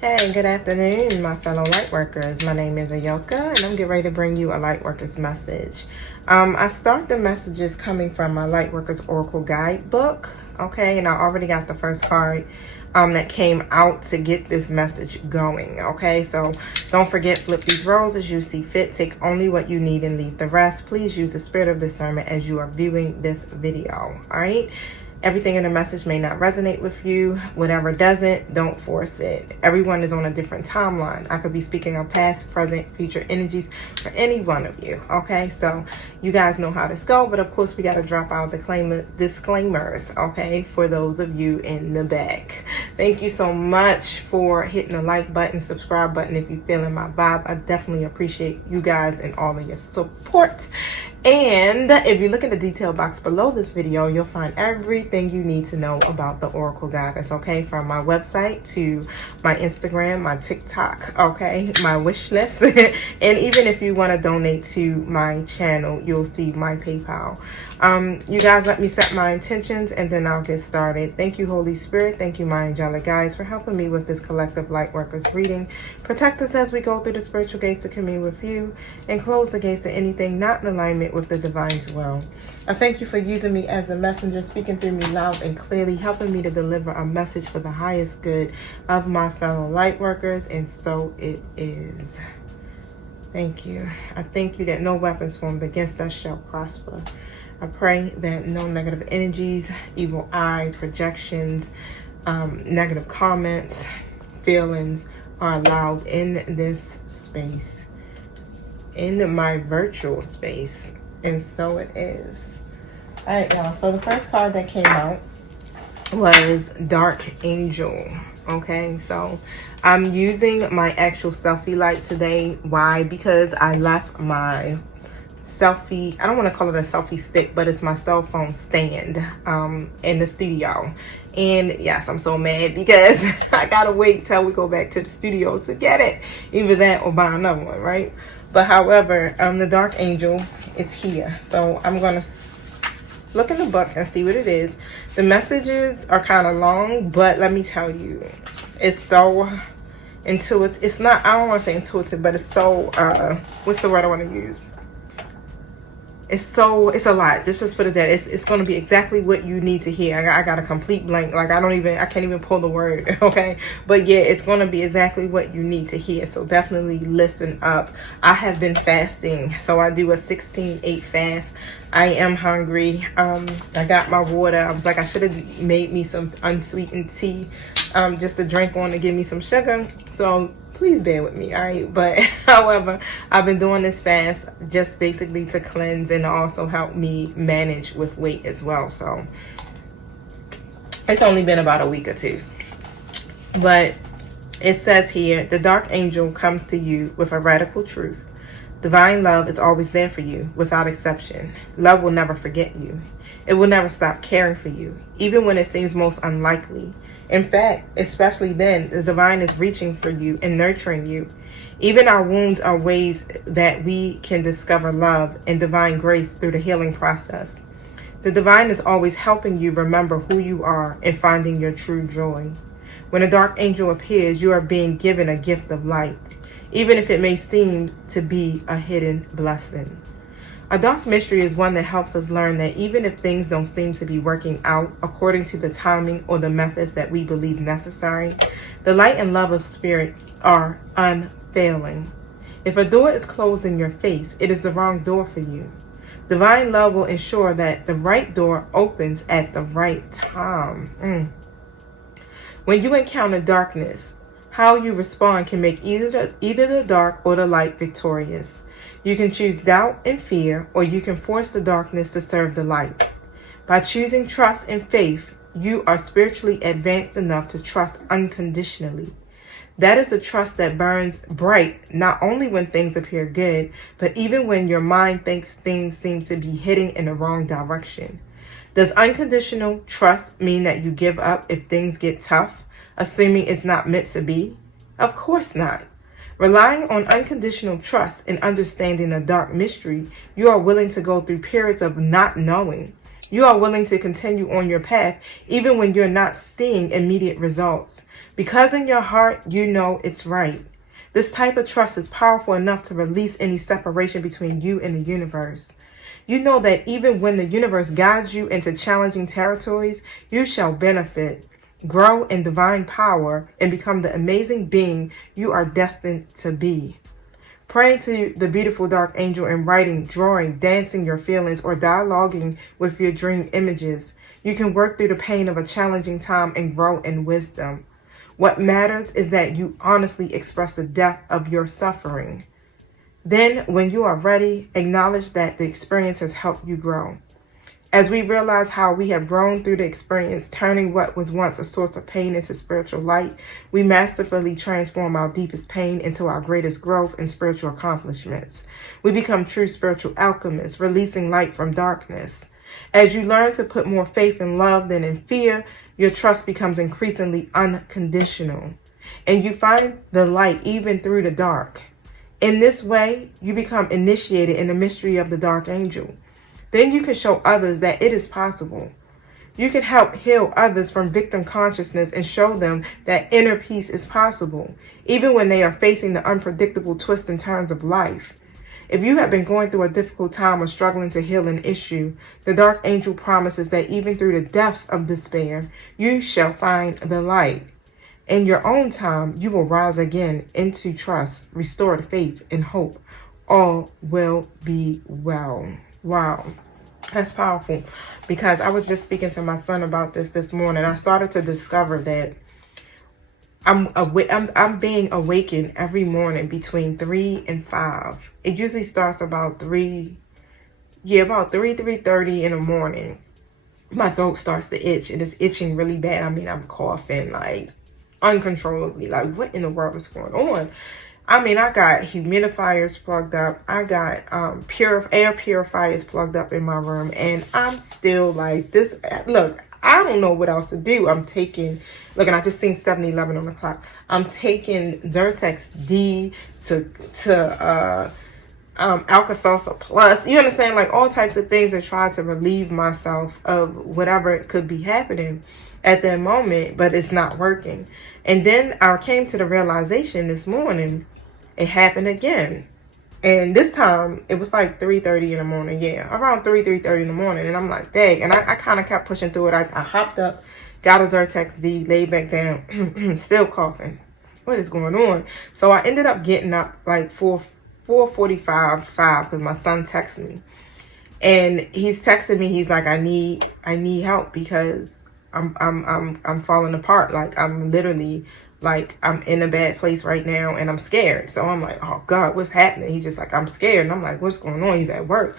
Hey, good afternoon, my fellow lightworkers. My name is Ayoka, and I'm getting ready to bring you a lightworkers message. I start the messages coming from my Lightworkers Oracle Guidebook, okay? And I already got the first card that came out to get this message going, okay? So don't forget, flip these roles as you see fit. Take only what you need and leave the rest. Please use the spirit of discernment as you are viewing this video, all right? Everything in the message may not resonate with you. Whatever doesn't, don't force it. Everyone is on a different timeline. I could be speaking of past, present, future energies for any one of you. Okay, so you guys know how this goes, but of course we got to drop out the disclaimers, okay, for those of you in the back. Thank you so much for hitting the like button, subscribe button if you're feeling my vibe. I definitely appreciate you guys and all of your support. And if you look at the detail box below this video, you'll find everything you need to know about the Oracle Goddess, okay? From my website to my Instagram, my TikTok, okay? My wish list. And even if you want to donate to my channel, you'll see my PayPal. You guys let me set my intentions and then I'll get started. Thank you, Holy Spirit. Thank you, my angelic guides, for helping me with this collective Lightworkers reading. Protect us as we go through the spiritual gates to commune with you and close the gates to anything not in alignment with the divine's will. I thank you for using me as a messenger, speaking through me loud and clearly, helping me to deliver a message for the highest good of my fellow light workers, and so it is. Thank you. I thank you that no weapons formed against us shall prosper. I pray that no negative energies, evil eye, projections, negative comments, feelings are allowed in this space, in my virtual space. And so it is. All right, y'all. So the first card that came out was Dark Angel. Okay, so I'm using my actual selfie light today. Why? Because I left my selfie, I don't want to call it a selfie stick, but it's my cell phone stand in the studio. And yes, I'm so mad because I gotta wait till we go back to the studio to get it. Either that or buy another one, right? But however, the Dark Angel is here. So I'm going to look in the book and see what it is. The messages are kind of long, but let me tell you, it's so intuitive. It's not, I don't want to say intuitive, but it's so, what's the word I want to use? It's a lot. Let's just put it that. It's going to be exactly what you need to hear. I got a complete blank. Like, I can't even pull the word, okay? But yeah, it's going to be exactly what you need to hear. So definitely listen up. I have been fasting. So I do a 16/8 fast. I am hungry. I got my water. I was like, I should have made me some unsweetened tea just to drink on to give me some sugar. So please bear with me, all right? But however, I've been doing this fast just basically to cleanse and also help me manage with weight as well. So it's only been about a week or two. But it says here, the Dark Angel comes to you with a radical truth. Divine love is always there for you, without exception. Love will never forget you. It will never stop caring for you, even when it seems most unlikely. In fact, especially then, the divine is reaching for you and nurturing you. Even our wounds are ways that we can discover love and divine grace through the healing process. The divine is always helping you remember who you are and finding your true joy. When a dark angel appears, you are being given a gift of light, even if it may seem to be a hidden blessing. A dark mystery is one that helps us learn that even if things don't seem to be working out according to the timing or the methods that we believe necessary, the light and love of spirit are unfailing. If a door is closed in your face, it is the wrong door for you. Divine love will ensure that the right door opens at the right time. When you encounter darkness, how you respond can make either the dark or the light victorious. You can choose doubt and fear, or you can force the darkness to serve the light. By choosing trust and faith, you are spiritually advanced enough to trust unconditionally. That is the trust that burns bright, not only when things appear good, but even when your mind thinks things seem to be heading in the wrong direction. Does unconditional trust mean that you give up if things get tough, assuming it's not meant to be? Of course not. Relying on unconditional trust and understanding a dark mystery, you are willing to go through periods of not knowing. You are willing to continue on your path even when you're not seeing immediate results, because in your heart you know it's right. This type of trust is powerful enough to release any separation between you and the universe. You know that even when the universe guides you into challenging territories, you shall benefit, grow in divine power, and become the amazing being you are destined to be. Praying to the beautiful dark angel and writing, drawing, dancing your feelings, or dialoguing with your dream images, you can work through the pain of a challenging time and grow in wisdom. What matters is that you honestly express the depth of your suffering. Then, when you are ready, acknowledge that the experience has helped you grow. As we realize how we have grown through the experience, turning what was once a source of pain into spiritual light, we masterfully transform our deepest pain into our greatest growth and spiritual accomplishments. We become true spiritual alchemists, releasing light from darkness. As you learn to put more faith in love than in fear, your trust becomes increasingly unconditional, and you find the light even through the dark. In this way, you become initiated in the mystery of the dark angel. Then you can show others that it is possible. You can help heal others from victim consciousness and show them that inner peace is possible, even when they are facing the unpredictable twists and turns of life. If you have been going through a difficult time or struggling to heal an issue, the dark angel promises that even through the depths of despair, you shall find the light. In your own time, you will rise again into trust, restored faith, and hope. All will be well. Wow, that's powerful, because I was just speaking to my son about this morning. I started to discover that I'm being awakened every morning between 3 and 5. It usually starts about 3:30 in the morning. My throat starts to itch, and it's itching really bad. I mean, I'm coughing like uncontrollably. Like, what in the world is going on? I mean, I got humidifiers plugged up. I got air purifiers plugged up in my room, and I'm still like this. Look, I don't know what else to do. I'm taking, look, and I just seen 7-Eleven on the clock. I'm taking Zyrtex D to Alka-Seltzer Plus. You understand? Like, all types of things to try to relieve myself of whatever could be happening at that moment, but it's not working. And then I came to the realization this morning, it happened again. And this time it was like 3:30 in the morning. Yeah, around 3:30 in the morning. And I'm like, dang. And I kind of kept pushing through it. I hopped up, got a Zyrtex D, laid back down, still coughing. What is going on? So I ended up getting up like 4:45, 5, because my son texted me. And he's texting me. He's like, I need help, because I'm falling apart. Like, I'm literally, like, I'm in a bad place right now, and I'm scared. So I'm like, oh God, what's happening? He's just like, I'm scared. And I'm like, what's going on? He's at work.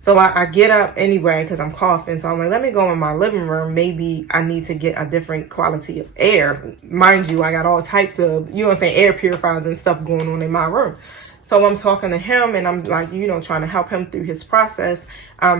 So I get up anyway, because I'm coughing. So I'm like, let me go in my living room. Maybe I need to get a different quality of air. Mind you, I got all types of, you know what I'm saying, air purifiers and stuff going on in my room. So I'm talking to him, and I'm like, trying to help him through his process.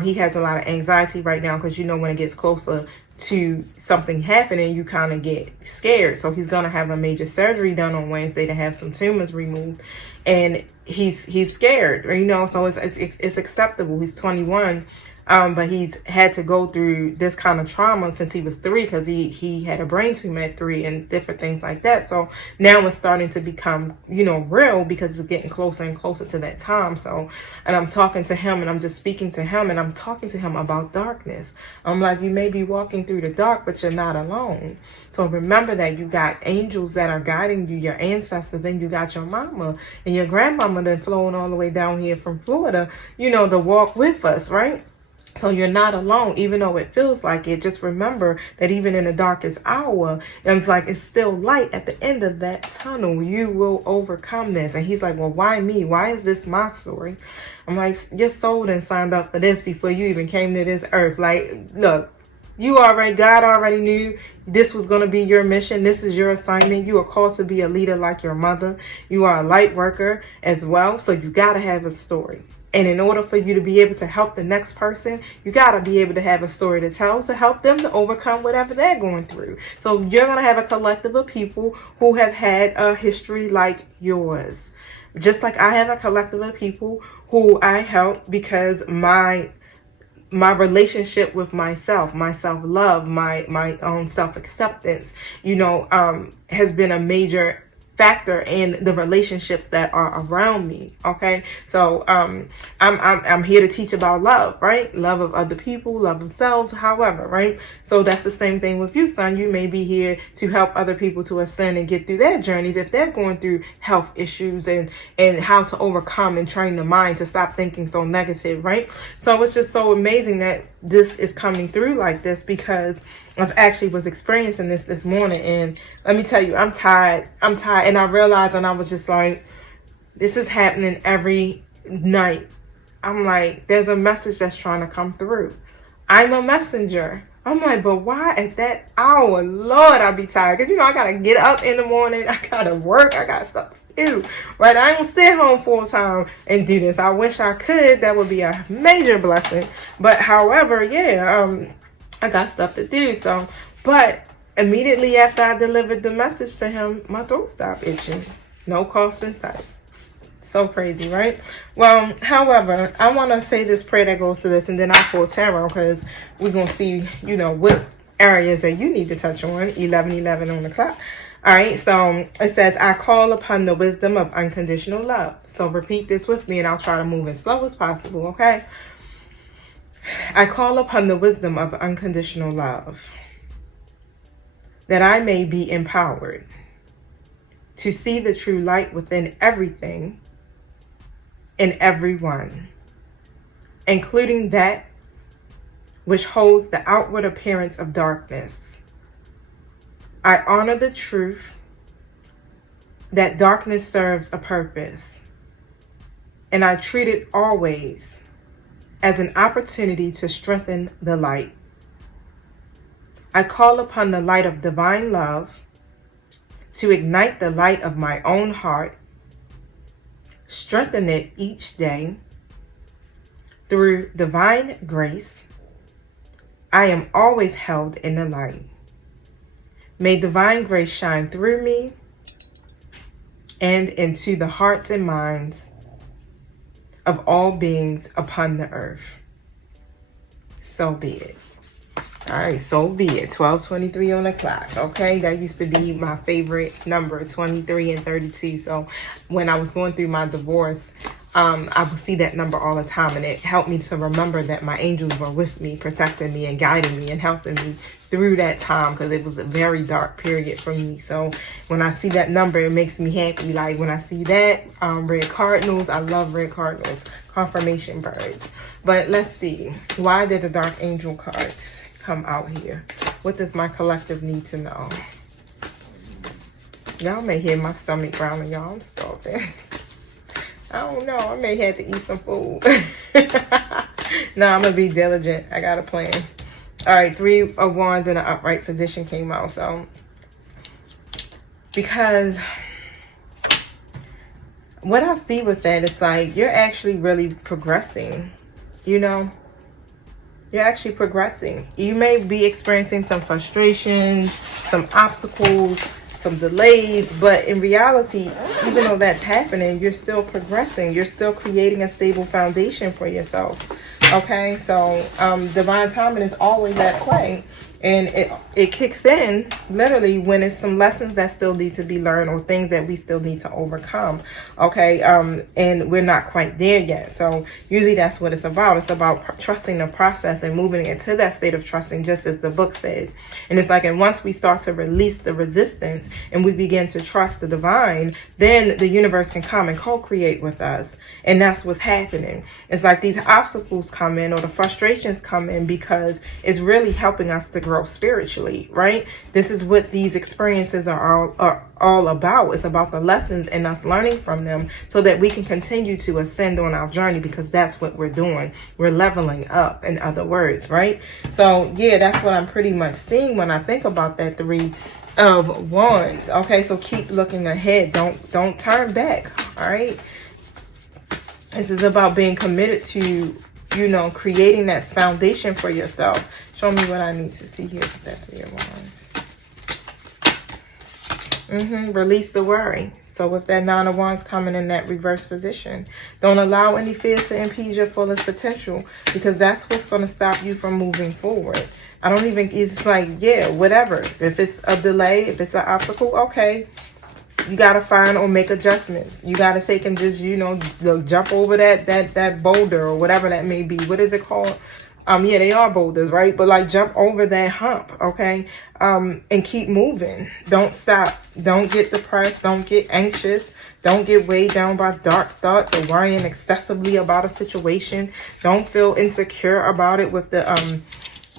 He has a lot of anxiety right now, because, when it gets closer to something happening, you kind of get scared. So he's going to have a major surgery done on Wednesday to have some tumors removed. And he's scared, so it's acceptable. He's 21. But he's had to go through this kind of trauma since he was 3, because he had a brain tumor at 3 and different things like that. So now it's starting to become, real, because it's getting closer and closer to that time. So, and I'm talking to him, and I'm just speaking to him, and I'm talking to him about darkness. I'm like, you may be walking through the dark, but you're not alone. So remember that you got angels that are guiding you, your ancestors, and you got your mama and your grandmama that flown all the way down here from Florida, to walk with us, right? So you're not alone, even though it feels like it. Just remember that even in the darkest hour, it's still light at the end of that tunnel. You will overcome this. And he's like, well, why me? Why is this my story? I'm like, your soul done signed up for this before you even came to this earth. Like, look, God already knew this was going to be your mission. This is your assignment. You are called to be a leader like your mother. You are a light worker as well. So you got to have a story. And in order for you to be able to help the next person, you got to be able to have a story to tell to help them to overcome whatever they're going through. So you're going to have a collective of people who have had a history like yours. Just like I have a collective of people who I help, because my my relationship with myself, my self-love, my own self-acceptance, has been a major factor in the relationships that are around me. Okay, so I'm here to teach about love, right? Love of other people, love of self, however, right? So that's the same thing with you, son. You may be here to help other people to ascend and get through their journeys if they're going through health issues, and how to overcome and train the mind to stop thinking so negative, right? So it's just so amazing that this is coming through like this, because I've actually was experiencing this morning, and let me tell you, I'm tired, and I realized, and I was just like, this is happening every night. I'm like, there's a message that's trying to come through. I'm a messenger. I'm like, but why at that hour? Lord, I'll be tired, because I gotta get up in the morning, I gotta work, I got stuff to do, right? I don't stay home full time and do this. I wish I could. That would be a major blessing, but however, I got stuff to do. So, but immediately after I delivered the message to him, my throat stopped itching. No cough in sight. So crazy, right? Well, however, I want to say this prayer that goes to this, and then I'll pull tarot, because we're going to see, what areas that you need to touch on. 11:11 on the clock. All right, so it says, I call upon the wisdom of unconditional love. So repeat this with me, and I'll try to move as slow as possible, okay? I call upon the wisdom of unconditional love, that I may be empowered to see the true light within everything and everyone, including that which holds the outward appearance of darkness. I honor the truth that darkness serves a purpose, and I treat it always as an opportunity to strengthen the light. I call upon the light of divine love to ignite the light of my own heart, strengthen it each day. Through divine grace, I am always held in the light. May divine grace shine through me and into the hearts and minds of all beings upon the earth. So be it. All right, so be it. 12:23 on the clock. Okay, that used to be my favorite number, 23 and 32. So when I was going through my divorce, I would see that number all the time, and it helped me to remember that my angels were with me, protecting me and guiding me and helping me through that time, because it was a very dark period for me. So when I see that number, it makes me happy. Like when I see that, red cardinals, I love red cardinals, confirmation birds. But let's see, why did the dark angel cards come out here? What does my collective need to know? Y'all may hear my stomach growling, y'all. I'm starving. I don't know. I may have to eat some food. No, I'm going to be diligent. I got a plan. All right, 3 of Wands in an upright position came out. So, because what I see with that is like, you're actually really progressing, You're actually progressing. You may be experiencing some frustrations, some obstacles, some delays, but in reality, even though that's happening, you're still progressing. You're still creating a stable foundation for yourself. Okay, so divine timing is always at play, and it kicks in literally when it's some lessons that still need to be learned, or things that we still need to overcome. Okay, and we're not quite there yet. So usually that's what it's about. It's about trusting the process and moving into that state of trusting, just as the book said. And it's like, and once we start to release the resistance and we begin to trust the divine, then the universe can come and co-create with us. And that's what's happening. It's like these obstacles come in, or the frustrations come in, because it's really helping us to grow spiritually, right? This is what these experiences are all about. It's about the lessons and us learning from them, so that we can continue to ascend on our journey, because that's what we're doing. We're leveling up, in other words, right? So yeah, that's what I'm pretty much seeing when I think about that 3 of Wands. Okay, so keep looking ahead. Don't turn back. All right, this is about being committed to, creating that foundation for yourself. Show me what I need to see here with that 3 of Wands. Release the worry. So with that Nine of Wands coming in that reverse position, don't allow any fears to impede your fullest potential, because that's what's going to stop you from moving forward. I don't even, it's like, yeah, whatever. If it's a delay, if it's an obstacle, okay. You got to find or make adjustments. You got to take and just, jump over that boulder or whatever that may be. What is it called? Yeah, they are boulders, right? But like jump over that hump, okay? And keep moving. Don't stop. Don't get depressed. Don't get anxious. Don't get weighed down by dark thoughts or worrying excessively about a situation. Don't feel insecure about it with the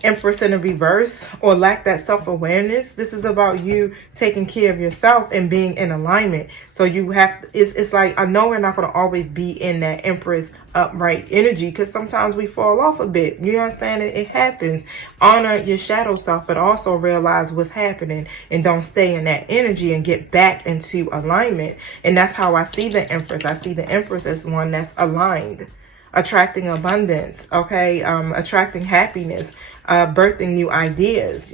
Empress in the reverse, or lack that self-awareness. This is about you taking care of yourself and being in alignment. So you have to, it's like, I know we're not going to always be in that Empress upright energy, because sometimes we fall off a bit. You understand? It happens. Honor your shadow self, but also realize what's happening and don't stay in that energy, and get back into alignment. And that's how I see the Empress. I see the Empress as one that's aligned, attracting abundance, okay, attracting happiness, birthing new ideas,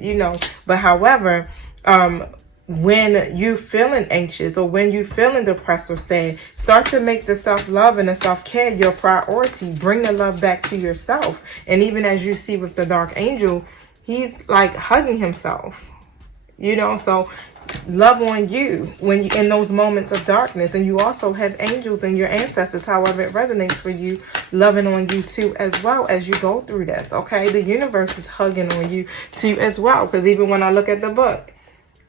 But however, when you're feeling anxious or when you're feeling depressed or sad, start to make the self-love and the self-care your priority. Bring the love back to yourself. And even as you see with the Dark Angel, he's like hugging himself, so love on you when you in those moments of darkness. And you also have angels and your ancestors, however it resonates for you, loving on you too, as well as you go through this. Okay, the universe is hugging on you too as well, because even when I look at the book,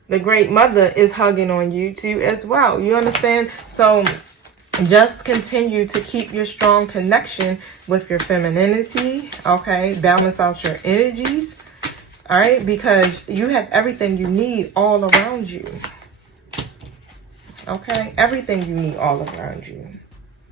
the Great Mother is hugging on you too as well. You understand? So just continue to keep your strong connection with your femininity. Okay, balance out your energies. All right, because you have everything you need all around you. Okay, everything you need all around you.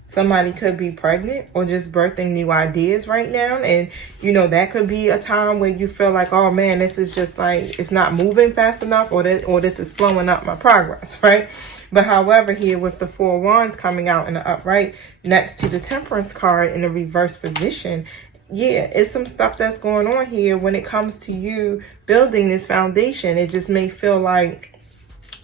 Somebody could be pregnant or just birthing new ideas right now. And, that could be a time where you feel like, oh, man, this is just like, it's not moving fast enough, or this is slowing up my progress, right? But however, here with the Four of Wands coming out in the upright next to the Temperance card in the reverse position, yeah, it's some stuff that's going on here when it comes to you building this foundation. It just may feel like,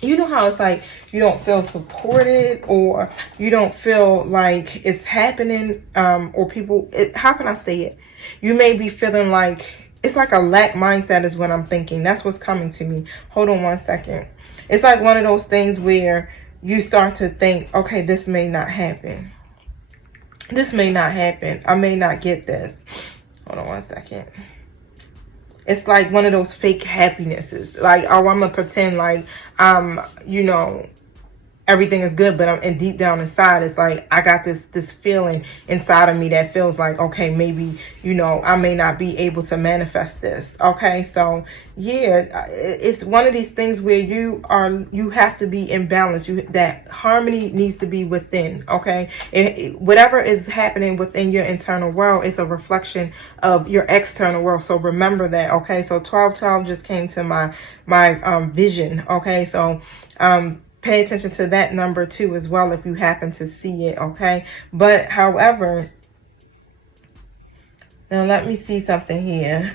how it's like you don't feel supported, or you don't feel like it's happening, or people, how can I say it? You may be feeling like it's like a lack mindset is what I'm thinking. That's what's coming to me. Hold on one second. It's like one of those things where you start to think, okay, this may not happen. This may not happen. I may not get this. Hold on one second. It's like one of those fake happinesses. Like, oh, I'm going to pretend like, everything is good, but and deep down inside, it's like I got this feeling inside of me that feels like, okay, maybe, I may not be able to manifest this. Okay, so yeah, it's one of these things where you have to be in balance. That harmony needs to be within. Okay, whatever is happening within your internal world is a reflection of your external world. So remember that. Okay, so 1212 just came to my vision. Okay, so pay attention to that number too as well if you happen to see it, okay? But however, now let me see something here.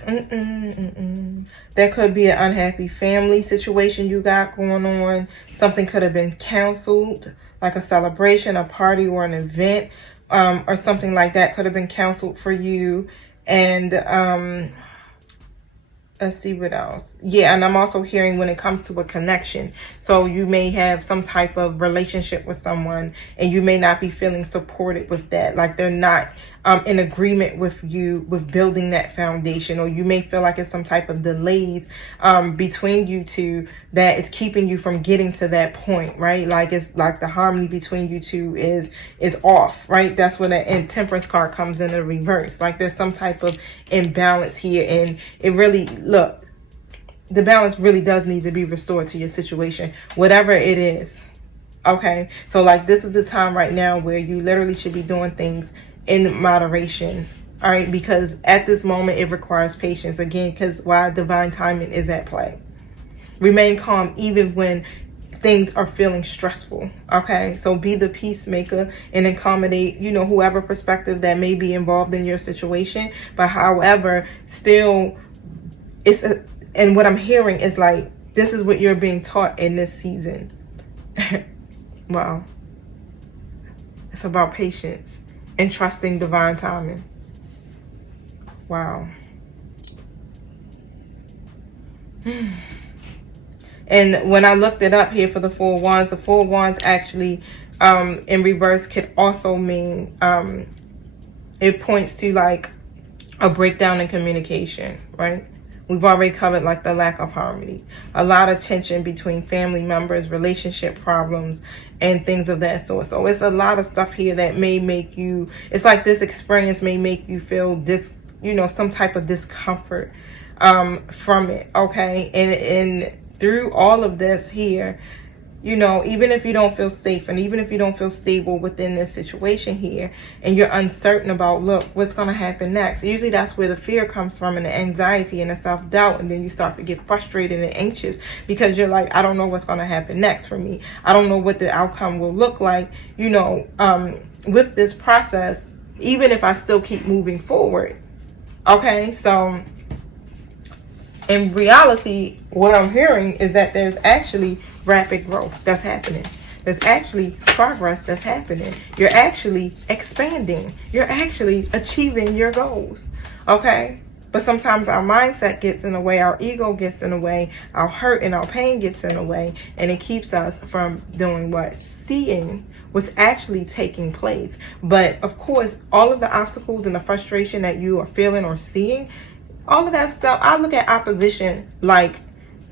There could be an unhappy family situation you got going on. Something could have been canceled, like a celebration, a party, or an event, or something like that could have been canceled for you. And let's see what else. Yeah, and I'm also hearing when it comes to a connection. So you may have some type of relationship with someone and you may not be feeling supported with that. Like they're not in agreement with you with building that foundation, or you may feel like it's some type of delays between you two that is keeping you from getting to that point, right? Like it's like the harmony between you two is off, right? That's when that Temperance card comes in the reverse. Like there's some type of imbalance here, and it really, look, the balance really does need to be restored to your situation, whatever it is. Okay, so like this is a time right now where you literally should be doing things in moderation, all right? Because at this moment it requires patience, again, because why divine timing is at play. Remain calm even when things are feeling stressful, okay? So be the peacemaker and accommodate, whoever perspective that may be involved in your situation. But however, still, and what I'm hearing is like, this is what you're being taught in this season. Well, it's about patience and trusting divine timing. Wow. And when I looked it up here for the 4 wands, the 4 wands actually in reverse could also mean it points to like a breakdown in communication, right? We've already covered like the lack of harmony, a lot of tension between family members, relationship problems, and things of that sort. So it's a lot of stuff here that may make you, it's like this experience may make you feel this, you know, some type of discomfort from it, okay? And through all of this here, you know, even if you don't feel safe and even if you don't feel stable within this situation here and you're uncertain about, look, what's going to happen next? Usually that's where the fear comes from and the anxiety and the self-doubt. And then you start to get frustrated and anxious because you're like, I don't know what's going to happen next for me. I don't know what the outcome will look like, you know, with this process, even if I still keep moving forward. Okay, so in reality, what I'm hearing is that there's actually rapid growth that's happening. There's actually progress that's happening. You're actually expanding. You're actually achieving your goals. Okay? But sometimes our mindset gets in the way, our ego gets in the way, our hurt and our pain gets in the way, and it keeps us from doing what? Seeing what's actually taking place. But of course, all of the obstacles and the frustration that you are feeling or seeing, all of that stuff, I look at opposition like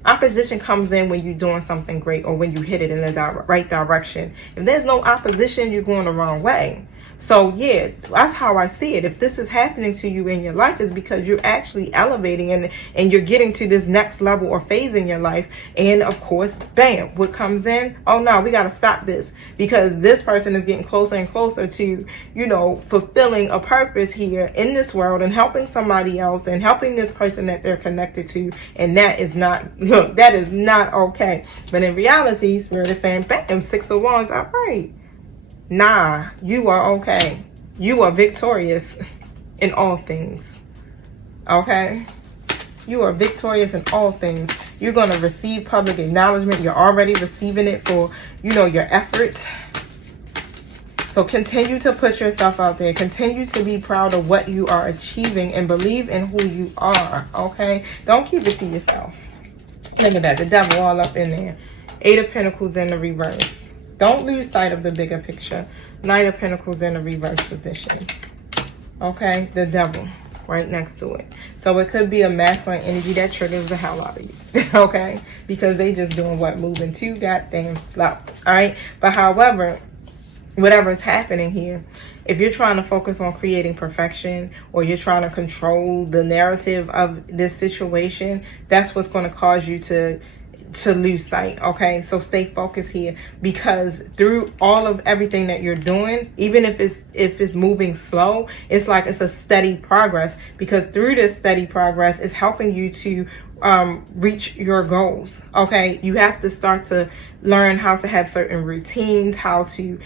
opposition comes in when you're doing something great or when you hit it in the right direction. If there's no opposition, you're going the wrong way. So yeah, that's how I see it. If this is happening to you in your life, is because you're actually elevating and you're getting to this next level or phase in your life. And of course, bam, what comes in? Oh no, we got to stop this because this person is getting closer and closer to, you know, fulfilling a purpose here in this world and helping somebody else and helping this person that they're connected to. And that is not, look, that is not okay. But in reality, Spirit is saying, bam, 6 of Wands, all right. Nah, you are okay. You are victorious in all things. Okay? You are victorious in all things. You're going to receive public acknowledgement. You're already receiving it for, you know, your efforts. So continue to put yourself out there. Continue to be proud of what you are achieving and believe in who you are. Okay? Don't keep it to yourself. Look at that. The devil all up in there. 8 of Pentacles in the reverse. Don't lose sight of the bigger picture. 9 of Pentacles in a reverse position. Okay? The devil right next to it. So it could be a masculine energy that triggers the hell out of you. Okay? Because they just doing what? Moving too goddamn slow. Alright? But however, whatever is happening here, if you're trying to focus on creating perfection or you're trying to control the narrative of this situation, that's what's going to cause you to lose sight. Okay, so stay focused here, because through all of everything that you're doing, even if it's moving slow, it's like it's a steady progress, because through this steady progress it's helping you to reach your goals. Okay, you have to start to learn how to have certain routines, how to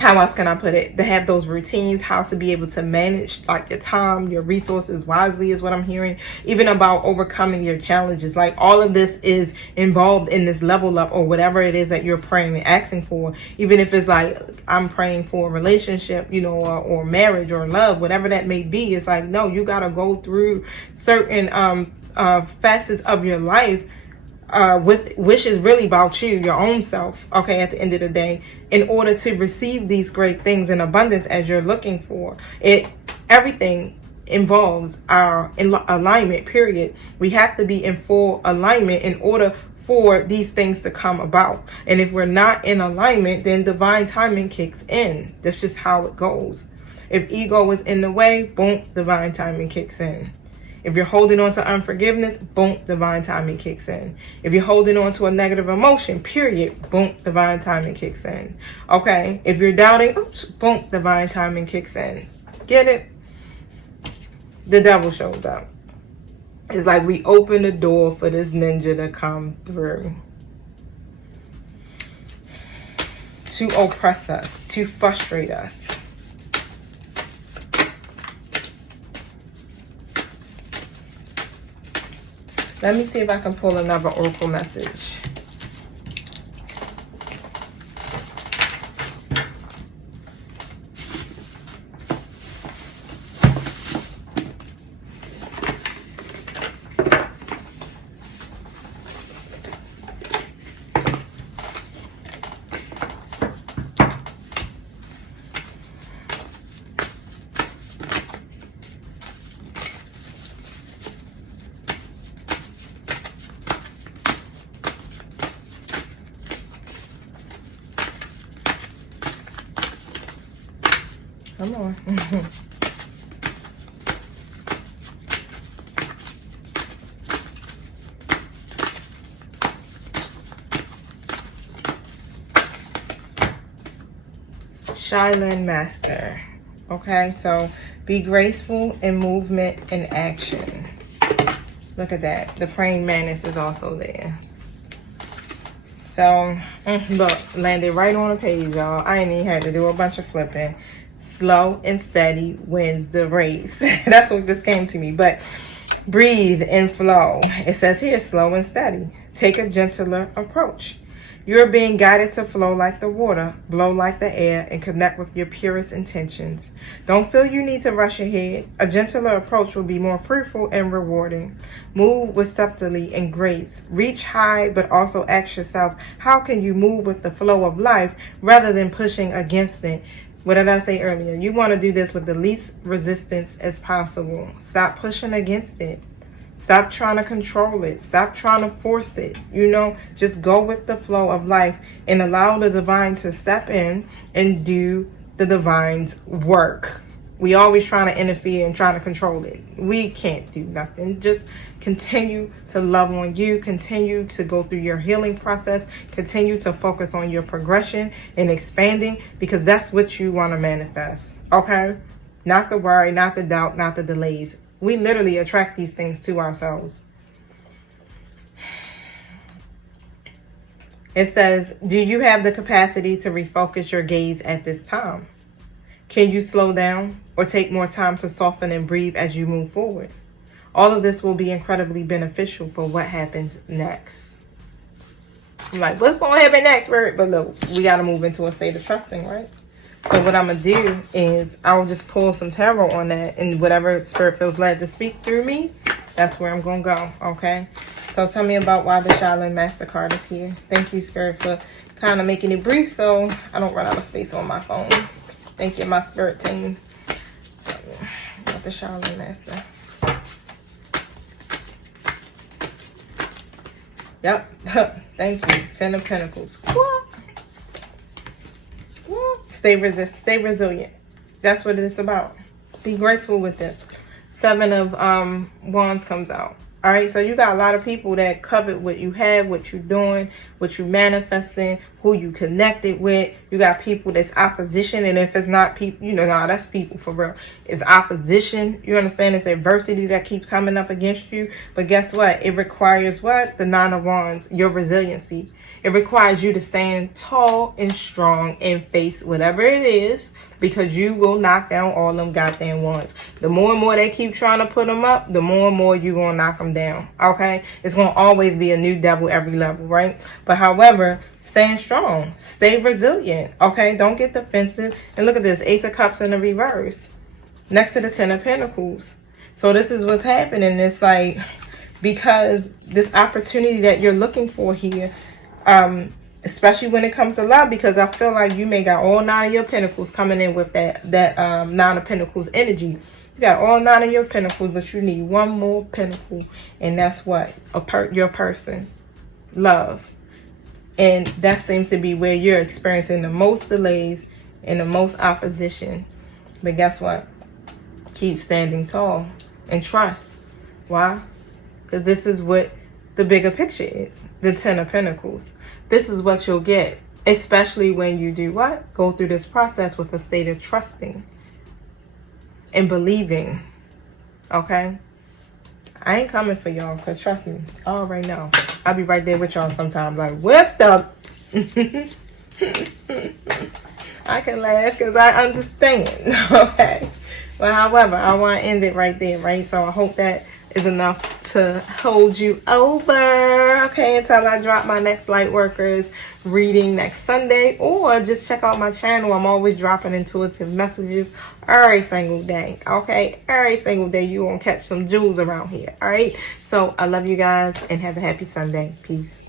how else can I put it, to have those routines, how to be able to manage like your time, your resources wisely is what I'm hearing. Even about overcoming your challenges. Like all of this is involved in this level up or whatever it is that you're praying and asking for. Even if it's like, I'm praying for a relationship, you know, or marriage or love, whatever that may be. It's like, no, you got to go through certain facets of your life which is really about you, your own self, okay, at the end of the day, in order to receive these great things in abundance as you're looking for it. Everything involves our alignment, period. We have to be in full alignment in order for these things to come about. And if we're not in alignment, then divine timing kicks in. That's just how it goes. If ego is in the way, boom, divine timing kicks in. If you're holding on to unforgiveness, boom, divine timing kicks in. If you're holding on to a negative emotion, period, boom, divine timing kicks in. Okay? If you're doubting, oops, boom, divine timing kicks in. Get it? The devil shows up. It's like we open the door for this ninja to come through. To oppress us, to frustrate us. Let me see if I can pull another oracle message. more. Shaolin Master. Okay, so be graceful in movement and action. Look at that. The praying mantis is also there. So, look, landed right on the page, y'all. I ain't even had to do a bunch of flipping. Slow and steady wins the race. That's what this came to me. But breathe and flow. It says here, slow and steady. Take a gentler approach. You're being guided to flow like the water, blow like the air, and connect with your purest intentions. Don't feel you need to rush ahead. A gentler approach will be more fruitful and rewarding. Move with subtlety and grace. Reach high, but also ask yourself, how can you move with the flow of life rather than pushing against it? What did I say earlier? You want to do this with the least resistance as possible. Stop pushing against it. Stop trying to control it. Stop trying to force it. You know, just go with the flow of life and allow the divine to step in and do the divine's work. We always trying to interfere and trying to control it. We can't do nothing. Just continue to love on you. Continue to go through your healing process. Continue to focus on your progression and expanding, because that's what you want to manifest. Okay? Not the worry, not the doubt, not the delays. We literally attract these things to ourselves. It says, do you have the capacity to refocus your gaze at this time? Can you slow down or take more time to soften and breathe as you move forward? All of this will be incredibly beneficial for what happens next. I'm like, what's going to happen next, Spirit? But look, we got to move into a state of trusting, right? So what I'm going to do is I'll just pull some tarot on that, and whatever Spirit feels led to speak through me, that's where I'm going to go, okay? So tell me about why the Shaolin Master card is here. Thank you, Spirit, for kind of making it brief so I don't run out of space on my phone. Thank you, my Spirit team. So, about the Shaolin Master. Yep. Thank you. Ten of Pentacles. Stay resilient. That's what it's about. Be graceful with this. Seven of Wands comes out. All right, so you got a lot of people that covet what you have, what you're doing, what you're manifesting, who you connected with. You got people that's opposition, and if it's not people, you know, nah, that's people for real. It's opposition. You understand? It's adversity that keeps coming up against you. But guess what? It requires what? The Nine of Wands, your resiliency. It requires you to stand tall and strong and face whatever it is, because you will knock down all them goddamn wands. The more and more they keep trying to put them up, the more and more you're going to knock them down, okay? It's going to always be a new devil every level, right? But however, stand strong. Stay resilient, okay? Don't get defensive. And look at this, Ace of Cups in the reverse next to the Ten of Pentacles. So this is what's happening. It's like, because this opportunity that you're looking for here, especially when it comes to love, because I feel like you may got all nine of your pentacles coming in with that Nine of Pentacles energy. You got all nine of your pentacles, but you need one more pentacle, and that's what? Your person. Love. And that seems to be where you're experiencing the most delays and the most opposition. But guess what? Keep standing tall and trust. Why? Because this is what the bigger picture is. The Ten of Pentacles. This is what you'll get, especially when you do what? Go through this process with a state of trusting and believing. Okay? I ain't coming for y'all, because trust me, I already know. I'll be right there with y'all sometimes, like, whipped up. I can laugh because I understand. Okay? But however, I want to end it right there, right? So I hope that is enough to hold you over, okay, until I drop my next Lightworkers reading next Sunday. Or just check out my channel. I'm always dropping intuitive messages every single day, okay? Every single day you won't catch some jewels around here, all right? So I love you guys, and have a happy Sunday. Peace.